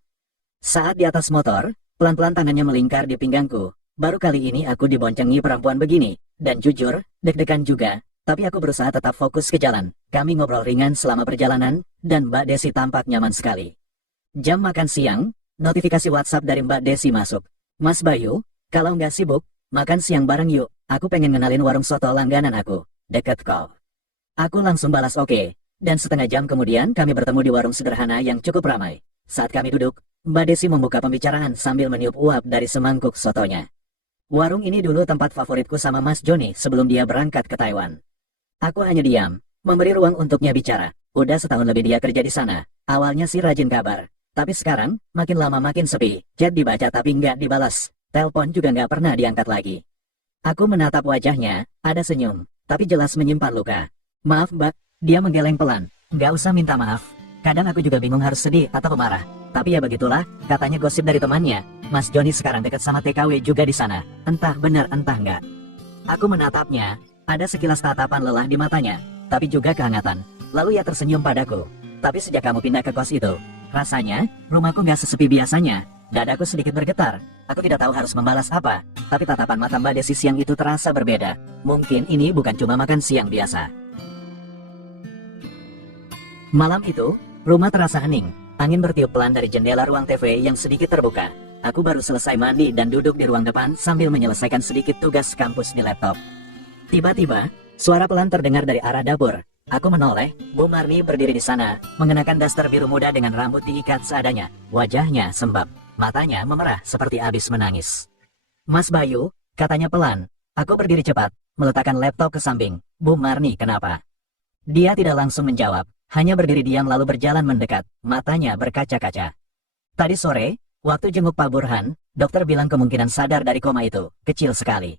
Saat di atas motor, pelan-pelan tangannya melingkar di pinggangku. Baru kali ini aku diboncengi perempuan begini, dan jujur, deg-degan juga. Tapi aku berusaha tetap fokus ke jalan. Kami ngobrol ringan selama perjalanan, dan Mbak Desi tampak nyaman sekali. Jam makan siang, Notifikasi WhatsApp dari Mbak Desi masuk. Mas Bayu, kalau nggak sibuk, makan siang bareng yuk. Aku pengen ngenalin warung soto langganan aku. Deket kok. Aku langsung balas oke. Dan setengah jam kemudian kami bertemu di warung sederhana yang cukup ramai. Saat kami duduk, Mbak Desi membuka pembicaraan sambil meniup uap dari semangkuk sotonya. Warung ini dulu tempat favoritku sama Mas Joni sebelum dia berangkat ke Taiwan. Aku hanya diam, memberi ruang untuknya bicara. Udah setahun lebih dia kerja di sana. Awalnya sih rajin kabar. Tapi sekarang, makin lama makin sepi. Chat dibaca tapi nggak dibalas. Telepon juga nggak pernah diangkat lagi. Aku menatap wajahnya, ada senyum, tapi jelas menyimpan luka. Maaf Mbak, dia menggeleng pelan. Nggak usah minta maaf. Kadang aku juga bingung harus sedih atau marah. Tapi ya begitulah, katanya gosip dari temannya. Mas Joni sekarang dekat sama TKW juga di sana. Entah benar entah nggak. Aku menatapnya, ada sekilas tatapan lelah di matanya, tapi juga kehangatan. Lalu ia tersenyum padaku. Tapi sejak kamu pindah ke kos itu, rasanya, rumahku nggak sesepi biasanya. Dadaku sedikit bergetar. Aku tidak tahu harus membalas apa. Tapi tatapan mata Mbak Desi siang itu terasa berbeda. Mungkin ini bukan cuma makan siang biasa. Malam itu, rumah terasa hening. Angin bertiup pelan dari jendela ruang TV yang sedikit terbuka. Aku baru selesai mandi dan duduk di ruang depan sambil menyelesaikan sedikit tugas kampus di laptop. Tiba-tiba, suara pelan terdengar dari arah dapur. Aku menoleh, Bu Marni berdiri di sana, mengenakan daster biru muda dengan rambut diikat seadanya. Wajahnya sembab, matanya memerah seperti habis menangis. Mas Bayu, katanya pelan. Aku berdiri cepat, meletakkan laptop ke samping. Bu Marni kenapa? Dia tidak langsung menjawab, hanya berdiri diam lalu berjalan mendekat, matanya berkaca-kaca. Tadi sore, waktu jenguk Pak Burhan, dokter bilang kemungkinan sadar dari koma itu kecil sekali.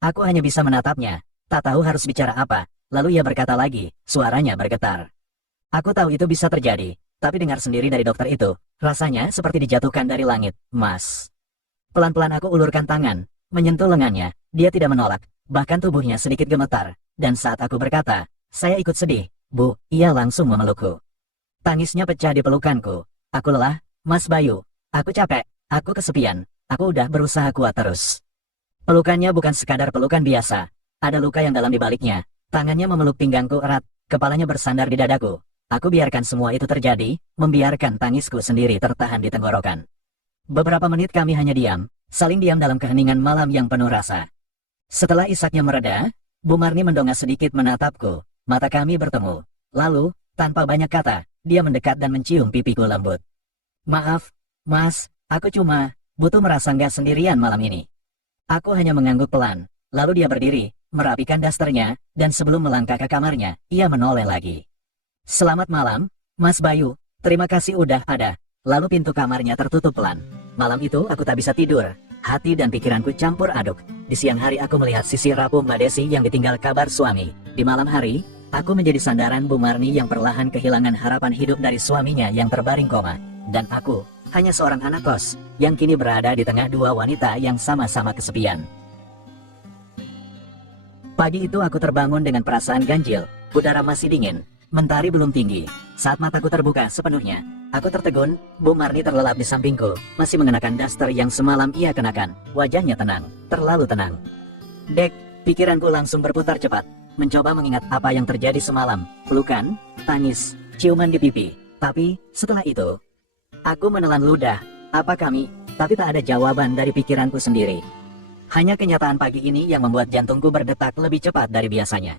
Aku hanya bisa menatapnya, tak tahu harus bicara apa. Lalu ia berkata lagi, suaranya bergetar. Aku tahu itu bisa terjadi, tapi dengar sendiri dari dokter itu, rasanya seperti dijatuhkan dari langit, Mas. Pelan-pelan aku ulurkan tangan, menyentuh lengannya, dia tidak menolak, bahkan tubuhnya sedikit gemetar, dan saat aku berkata, saya ikut sedih, Bu, ia langsung memelukku. Tangisnya pecah di pelukanku. Aku lelah, Mas Bayu, aku capek, aku kesepian, aku udah berusaha kuat terus. Pelukannya bukan sekadar pelukan biasa, ada luka yang dalam di baliknya. Tangannya memeluk pinggangku erat, kepalanya bersandar di dadaku. Aku biarkan semua itu terjadi, membiarkan tangisku sendiri tertahan di tenggorokan. Beberapa menit kami hanya diam, saling diam dalam keheningan malam yang penuh rasa. Setelah isaknya mereda, Bu Marni mendongak sedikit menatapku, mata kami bertemu. Lalu, tanpa banyak kata, dia mendekat dan mencium pipiku lembut. Maaf, Mas, aku cuma butuh merasa nggak sendirian malam ini. Aku hanya mengangguk pelan, lalu dia berdiri, merapikan dasternya, dan sebelum melangkah ke kamarnya, ia menoleh lagi. Selamat malam, Mas Bayu, terima kasih udah ada. Lalu pintu kamarnya tertutup pelan. Malam itu aku tak bisa tidur, hati dan pikiranku campur aduk. Di siang hari aku melihat sisi rapuh Mbak Desi yang ditinggal kabar suami. Di malam hari, aku menjadi sandaran Bu Marni yang perlahan kehilangan harapan hidup dari suaminya yang terbaring koma. Dan aku, hanya seorang anak kos, yang kini berada di tengah dua wanita yang sama-sama kesepian. Pagi itu aku terbangun dengan perasaan ganjil, udara masih dingin, mentari belum tinggi. Saat mataku terbuka sepenuhnya, aku tertegun, Bu Marni terlelap di sampingku, masih mengenakan daster yang semalam ia kenakan. Wajahnya tenang, terlalu tenang. Dek, pikiranku langsung berputar cepat, mencoba mengingat apa yang terjadi semalam, pelukan, tangis, ciuman di pipi. Tapi, setelah itu, aku menelan ludah, apa kami, tapi tak ada jawaban dari pikiranku sendiri. Hanya kenyataan pagi ini yang membuat jantungku berdetak lebih cepat dari biasanya.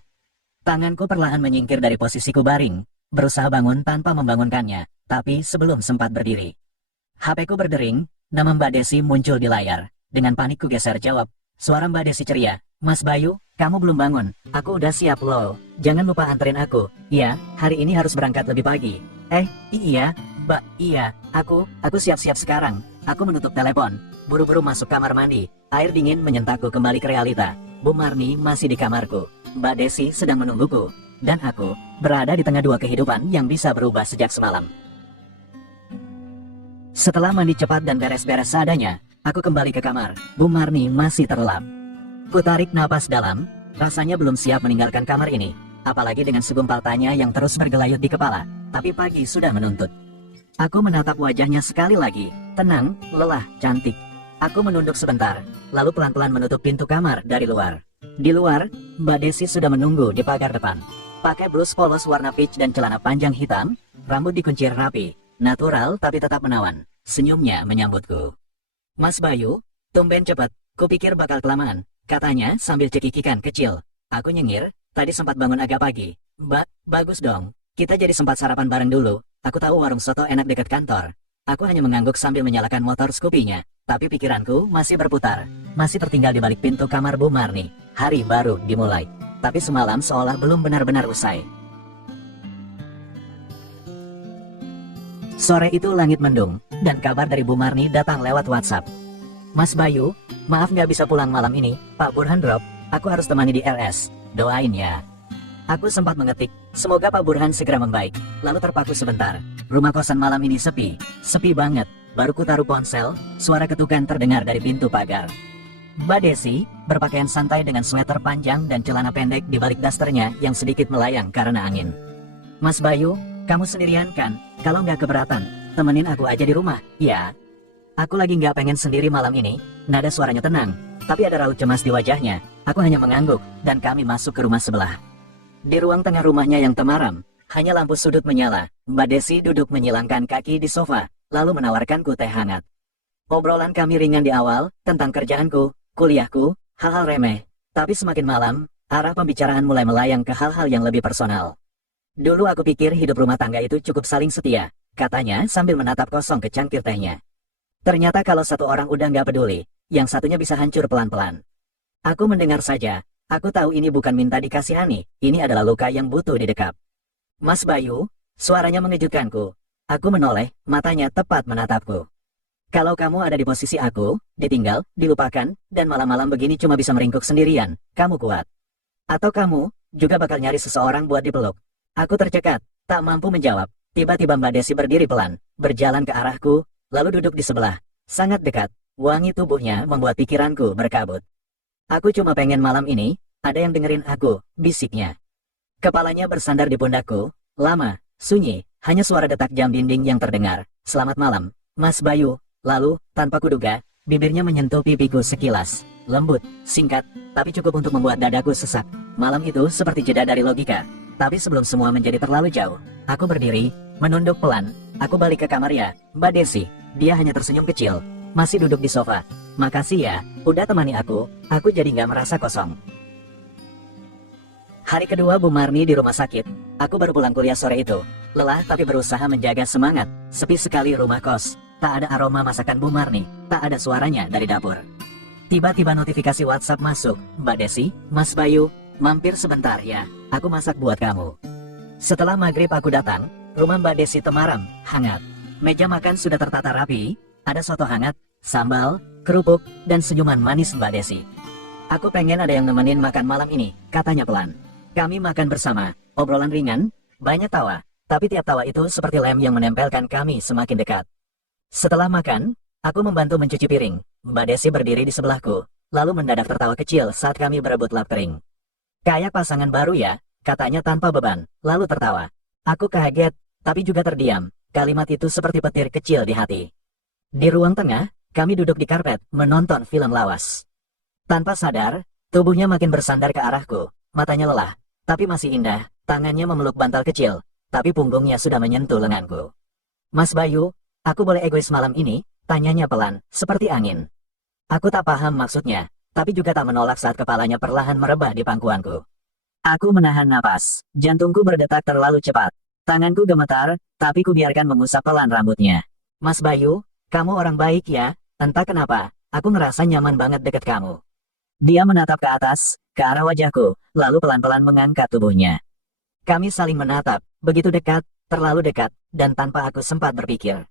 Tanganku perlahan menyingkir dari posisiku baring, berusaha bangun tanpa membangunkannya, tapi sebelum sempat berdiri. HP-ku berdering, nama Mbak Desi muncul di layar. Dengan panik ku geser jawab, suara Mbak Desi ceria, Mas Bayu, kamu belum bangun, aku udah siap loh, jangan lupa anterin aku. Iya, hari ini harus berangkat lebih pagi. Iya, Mbak, iya, aku siap-siap sekarang. Aku menutup telepon, buru-buru masuk kamar mandi. Air dingin menyentakku kembali ke realita. Bu Marni masih di kamarku. Mbak Desi sedang menungguku. Dan aku berada di tengah dua kehidupan yang bisa berubah sejak semalam. Setelah mandi cepat dan beres-beres seadanya, aku kembali ke kamar. Bu Marni masih terlelap. Ku tarik napas dalam, rasanya belum siap meninggalkan kamar ini. Apalagi dengan segumpal tanya yang terus bergelayut di kepala. Tapi pagi sudah menuntut. Aku menatap wajahnya sekali lagi. Tenang, lelah, cantik. Aku menunduk sebentar, lalu pelan-pelan menutup pintu kamar dari luar. Di luar, Mbak Desi sudah menunggu di pagar depan. Pakai blus polos warna peach dan celana panjang hitam, rambut dikuncir rapi, natural tapi tetap menawan. senyumnya menyambutku. Mas Bayu, tumben cepat, kupikir bakal kelamaan, katanya sambil cekikikan kecil. Aku nyengir, tadi sempat bangun agak pagi. Bagus dong, kita jadi sempat sarapan bareng dulu, aku tahu warung soto enak dekat kantor. Aku hanya mengangguk sambil menyalakan motor Scoopy-nya, tapi pikiranku masih berputar. Masih tertinggal di balik pintu kamar Bu Marni. Hari baru dimulai, tapi semalam seolah belum benar-benar usai. Sore itu langit mendung, dan kabar dari Bu Marni datang lewat WhatsApp. Mas Bayu, maaf nggak bisa pulang malam ini, Pak Burhan drop, aku harus temani di RS, doain ya. Aku sempat mengetik, semoga Pak Burhan segera membaik, lalu terpaku sebentar. Rumah kosan malam ini sepi banget. Baru ku taruh ponsel, suara ketukan terdengar dari pintu pagar. Mbak Desi, berpakaian santai dengan sweater panjang dan celana pendek di balik dasternya yang sedikit melayang karena angin. Mas Bayu, kamu sendirian kan? Kalau nggak keberatan, temenin aku aja di rumah, ya? Aku lagi nggak pengen sendiri malam ini, nada suaranya tenang, tapi ada raut cemas di wajahnya. Aku hanya mengangguk, dan kami masuk ke rumah sebelah. Di ruang tengah rumahnya yang temaram, hanya lampu sudut menyala. Mbak Desi duduk menyilangkan kaki di sofa, lalu menawarkanku teh hangat. Obrolan kami ringan di awal, tentang kerjaanku, kuliahku, hal-hal remeh. Tapi semakin malam, arah pembicaraan mulai melayang ke hal-hal yang lebih personal. Dulu aku pikir hidup rumah tangga itu cukup saling setia, katanya sambil menatap kosong ke cangkir tehnya. Ternyata kalau satu orang udah nggak peduli, yang satunya bisa hancur pelan-pelan. Aku mendengar saja. Aku tahu ini bukan minta dikasihani, ini adalah luka yang butuh didekap. Mas Bayu, suaranya mengejutkanku. Aku menoleh, matanya tepat menatapku. Kalau kamu ada di posisi aku, ditinggal, dilupakan, dan malam-malam begini cuma bisa meringkuk sendirian, kamu kuat? Atau kamu, juga bakal nyari seseorang buat dipeluk? Aku tercekat, tak mampu menjawab. Tiba-tiba Mbak Desi berdiri pelan, berjalan ke arahku, lalu duduk di sebelah. Sangat dekat, wangi tubuhnya membuat pikiranku berkabut. Aku cuma pengen malam ini, ada yang dengerin aku, bisiknya. Kepalanya bersandar di pundakku, lama, sunyi, hanya suara detak jam dinding yang terdengar. Selamat malam, Mas Bayu. Lalu, tanpa kuduga, bibirnya menyentuh pipiku sekilas. Lembut, singkat, tapi cukup untuk membuat dadaku sesak. Malam itu seperti jeda dari logika. Tapi sebelum semua menjadi terlalu jauh, aku berdiri, menunduk pelan. Aku balik ke kamar ya, Mbak Desi. Dia hanya tersenyum kecil, masih duduk di sofa. Makasih ya, udah temani aku jadi nggak merasa kosong. Hari kedua Bu Marni di rumah sakit, aku baru pulang kuliah sore itu. Lelah tapi berusaha menjaga semangat, sepi sekali rumah kos. Tak ada aroma masakan Bu Marni, tak ada suaranya dari dapur. Tiba-tiba notifikasi WhatsApp masuk, Mbak Desi, Mas Bayu, mampir sebentar ya, aku masak buat kamu. Setelah maghrib aku datang, rumah Mbak Desi temaram, hangat. Meja makan sudah tertata rapi, ada soto hangat, sambal, kerupuk, dan senyuman manis Mbak Desi. Aku pengen ada yang nemenin makan malam ini, katanya pelan. Kami makan bersama, obrolan ringan, banyak tawa, tapi tiap tawa itu seperti lem yang menempelkan kami semakin dekat. Setelah makan, aku membantu mencuci piring. Mbak Desi berdiri di sebelahku, lalu mendadak tertawa kecil saat kami berebut lap kering. Kayak pasangan baru ya, katanya tanpa beban, lalu tertawa. Aku kaget, tapi juga terdiam. Kalimat itu seperti petir kecil di hati. Di ruang tengah, kami duduk di karpet, menonton film lawas. Tanpa sadar, tubuhnya makin bersandar ke arahku. Matanya lelah, tapi masih indah. Tangannya memeluk bantal kecil, tapi punggungnya sudah menyentuh lenganku. Mas Bayu, aku boleh egois malam ini? Tanyanya pelan, seperti angin. Aku tak paham maksudnya, tapi juga tak menolak saat kepalanya perlahan merebah di pangkuanku. Aku menahan napas, jantungku berdetak terlalu cepat. Tanganku gemetar, tapi ku biarkan mengusap pelan rambutnya. Mas Bayu, kamu orang baik ya, entah kenapa, aku ngerasa nyaman banget deket kamu. Dia menatap ke atas, ke arah wajahku, lalu pelan-pelan mengangkat tubuhnya. Kami saling menatap, begitu dekat, terlalu dekat, dan tanpa aku sempat berpikir.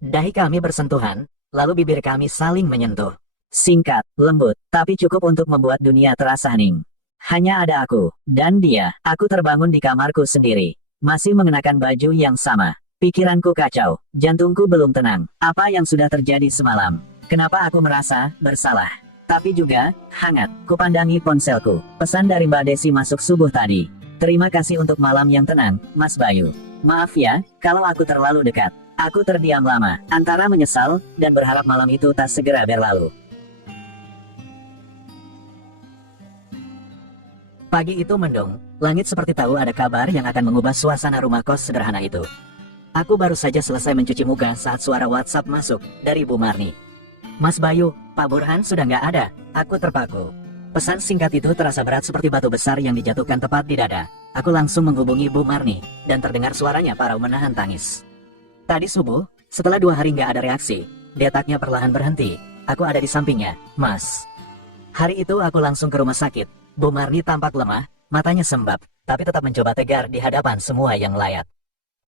Dahi kami bersentuhan, lalu bibir kami saling menyentuh. Singkat, lembut, tapi cukup untuk membuat dunia terasa hening. Hanya ada aku, dan dia. Aku terbangun di kamarku sendiri, masih mengenakan baju yang sama. Pikiranku kacau, jantungku belum tenang. Apa yang sudah terjadi semalam? Kenapa aku merasa bersalah? Tapi juga, hangat, kupandangi ponselku. Pesan dari Mbak Desi masuk subuh tadi. Terima kasih untuk malam yang tenang, Mas Bayu. Maaf ya, kalau aku terlalu dekat. Aku terdiam lama, antara menyesal, dan berharap malam itu tak segera berlalu. Pagi itu mendung, langit seperti tahu ada kabar yang akan mengubah suasana rumah kos sederhana itu. Aku baru saja selesai mencuci muka saat suara WhatsApp masuk dari Bu Marni. Mas Bayu, Pak Burhan sudah nggak ada, aku terpaku. Pesan singkat itu terasa berat seperti batu besar yang dijatuhkan tepat di dada. Aku langsung menghubungi Bu Marni, dan terdengar suaranya parau menahan tangis. Tadi subuh, setelah 2 hari nggak ada reaksi, detaknya perlahan berhenti. Aku ada di sampingnya, Mas. Hari itu aku langsung ke rumah sakit. Bu Marni tampak lemah, matanya sembab, tapi tetap mencoba tegar di hadapan semua yang layak.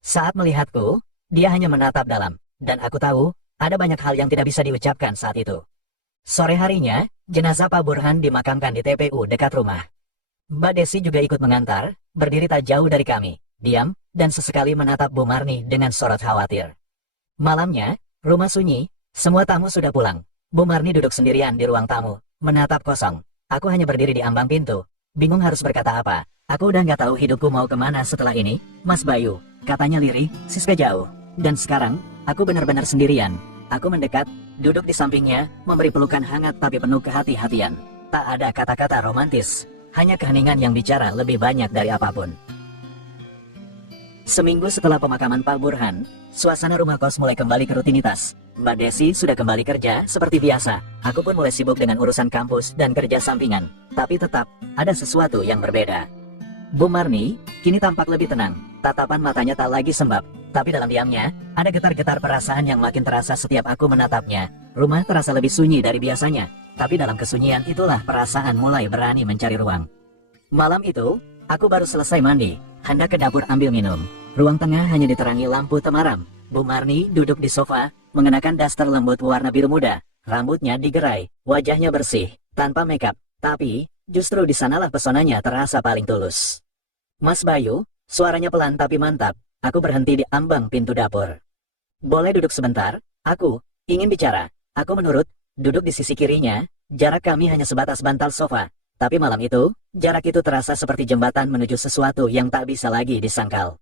Saat melihatku, dia hanya menatap dalam, dan aku tahu, ada banyak hal yang tidak bisa diucapkan saat itu. Sore harinya, jenazah Pak Burhan dimakamkan di TPU dekat rumah. Mbak Desi juga ikut mengantar, berdiri tak jauh dari kami, diam, dan sesekali menatap Bu Marni dengan sorot khawatir. Malamnya, rumah sunyi, semua tamu sudah pulang. Bu Marni duduk sendirian di ruang tamu, menatap kosong. Aku hanya berdiri di ambang pintu, bingung harus berkata apa. Aku udah nggak tahu hidupku mau kemana setelah ini, Mas Bayu. Katanya lirih, Siska jauh. Dan sekarang, aku benar-benar sendirian. Aku mendekat, duduk di sampingnya, memberi pelukan hangat tapi penuh kehati-hatian. Tak ada kata-kata romantis, hanya keheningan yang bicara lebih banyak dari apapun. Seminggu setelah pemakaman Pak Burhan, suasana rumah kos mulai kembali ke rutinitas. Mbak Desi sudah kembali kerja seperti biasa. Aku pun mulai sibuk dengan urusan kampus dan kerja sampingan. Tapi tetap, ada sesuatu yang berbeda. Bu Marni, kini tampak lebih tenang. Tatapan matanya tak lagi sembab, tapi dalam diamnya, ada getar-getar perasaan yang makin terasa setiap aku menatapnya. Rumah terasa lebih sunyi dari biasanya, tapi dalam kesunyian itulah perasaan mulai berani mencari ruang. Malam itu, aku baru selesai mandi, hendak ke dapur ambil minum. Ruang tengah hanya diterangi lampu temaram. Bu Marni duduk di sofa, mengenakan daster lembut warna biru muda. Rambutnya digerai, wajahnya bersih, tanpa makeup, tapi justru di sanalah pesonanya terasa paling tulus. Mas Bayu, suaranya pelan tapi mantap. Aku berhenti di ambang pintu dapur. Boleh duduk sebentar? Aku ingin bicara. Aku menurut, duduk di sisi kirinya. Jarak kami hanya sebatas bantal sofa. Tapi malam itu, jarak itu terasa seperti jembatan menuju sesuatu yang tak bisa lagi disangkal.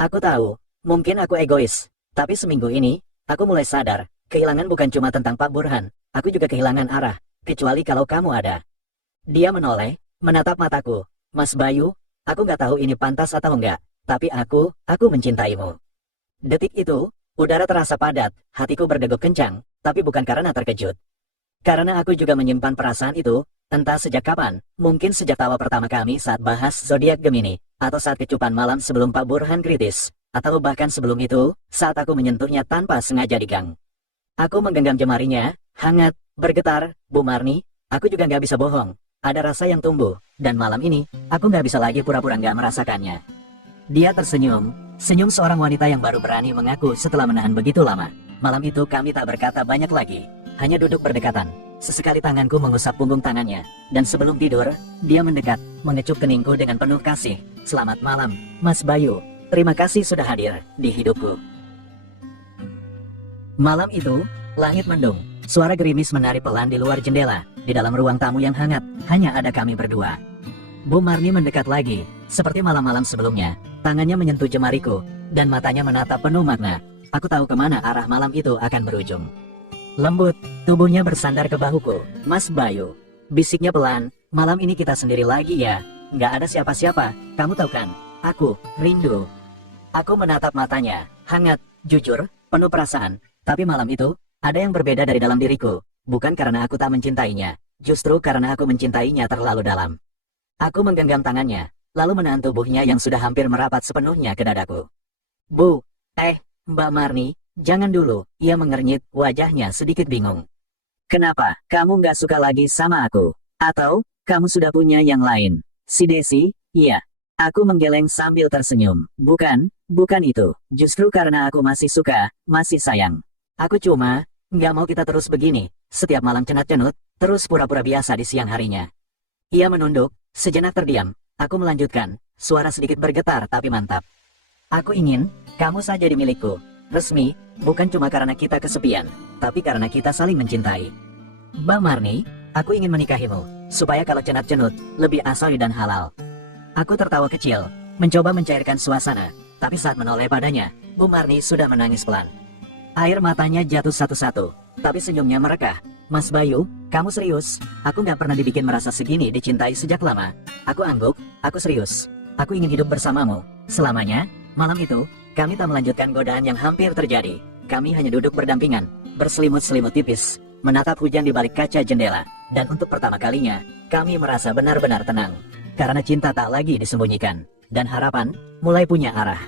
Aku tahu, mungkin aku egois. Tapi seminggu ini, aku mulai sadar, kehilangan bukan cuma tentang Pak Burhan. Aku juga kehilangan arah, kecuali kalau kamu ada. Dia menoleh, menatap mataku. Mas Bayu, aku nggak tahu ini pantas atau enggak, tapi aku mencintaimu. Detik itu, udara terasa padat, hatiku berdegup kencang, tapi bukan karena terkejut. Karena aku juga menyimpan perasaan itu, entah sejak kapan, mungkin sejak tawa pertama kami saat bahas zodiak Gemini, atau saat kecupan malam sebelum Pak Burhan kritis, atau bahkan sebelum itu, saat aku menyentuhnya tanpa sengaja di gang. Aku menggenggam jemarinya, hangat, bergetar. Bu Marni, aku juga nggak bisa bohong. Ada rasa yang tumbuh, dan malam ini, aku nggak bisa lagi pura-pura nggak merasakannya. Dia tersenyum, senyum seorang wanita yang baru berani mengaku setelah menahan begitu lama. Malam itu kami tak berkata banyak lagi, hanya duduk berdekatan. Sesekali tanganku mengusap punggung tangannya, dan sebelum tidur, dia mendekat, mengecup keningku dengan penuh kasih. Selamat malam, Mas Bayu. Terima kasih sudah hadir di hidupku. Malam itu, langit mendung. Suara gerimis menari pelan di luar jendela. Di dalam ruang tamu yang hangat, hanya ada kami berdua. Bu Marni mendekat lagi, seperti malam-malam sebelumnya. Tangannya menyentuh jemariku, dan matanya menatap penuh makna. Aku tahu kemana arah malam itu akan berujung. Lembut, tubuhnya bersandar ke bahuku. Mas Bayu, bisiknya pelan, malam ini kita sendiri lagi ya. Nggak ada siapa-siapa, kamu tahu kan? Aku rindu. Aku menatap matanya, hangat, jujur, penuh perasaan. Tapi malam itu, ada yang berbeda dari dalam diriku. Bukan karena aku tak mencintainya, justru karena aku mencintainya terlalu dalam. Aku menggenggam tangannya, lalu menahan tubuhnya yang sudah hampir merapat sepenuhnya ke dadaku. Bu, Mbak Marni, jangan dulu, ia mengernyit, wajahnya sedikit bingung. Kenapa, kamu nggak suka lagi sama aku? Atau, kamu sudah punya yang lain? Si Desi, iya. Aku menggeleng sambil tersenyum. Bukan itu, justru karena aku masih suka, masih sayang. Aku cuma nggak mau kita terus begini, setiap malam cenat-cenut, terus pura-pura biasa di siang harinya. Ia menunduk, sejenak terdiam. Aku melanjutkan, suara sedikit bergetar tapi mantap. Aku ingin, kamu saja di milikku. Resmi, bukan cuma karena kita kesepian, tapi karena kita saling mencintai. Mbak Marni, aku ingin menikahimu, supaya kalau cenat-cenut, lebih asli dan halal. Aku tertawa kecil, mencoba mencairkan suasana, tapi saat menoleh padanya, Bu Marni sudah menangis pelan. Air matanya jatuh satu-satu, tapi senyumnya merekah. Mas Bayu, kamu serius? Aku nggak pernah dibikin merasa segini dicintai sejak lama. Aku angguk, aku serius. Aku ingin hidup bersamamu, selamanya. Malam itu, Kami tak melanjutkan godaan yang hampir terjadi. Kami hanya duduk berdampingan, berselimut-selimut tipis, menatap hujan di balik kaca jendela. Dan untuk pertama kalinya, kami merasa benar-benar tenang. Karena cinta tak lagi disembunyikan, dan harapan mulai punya arah.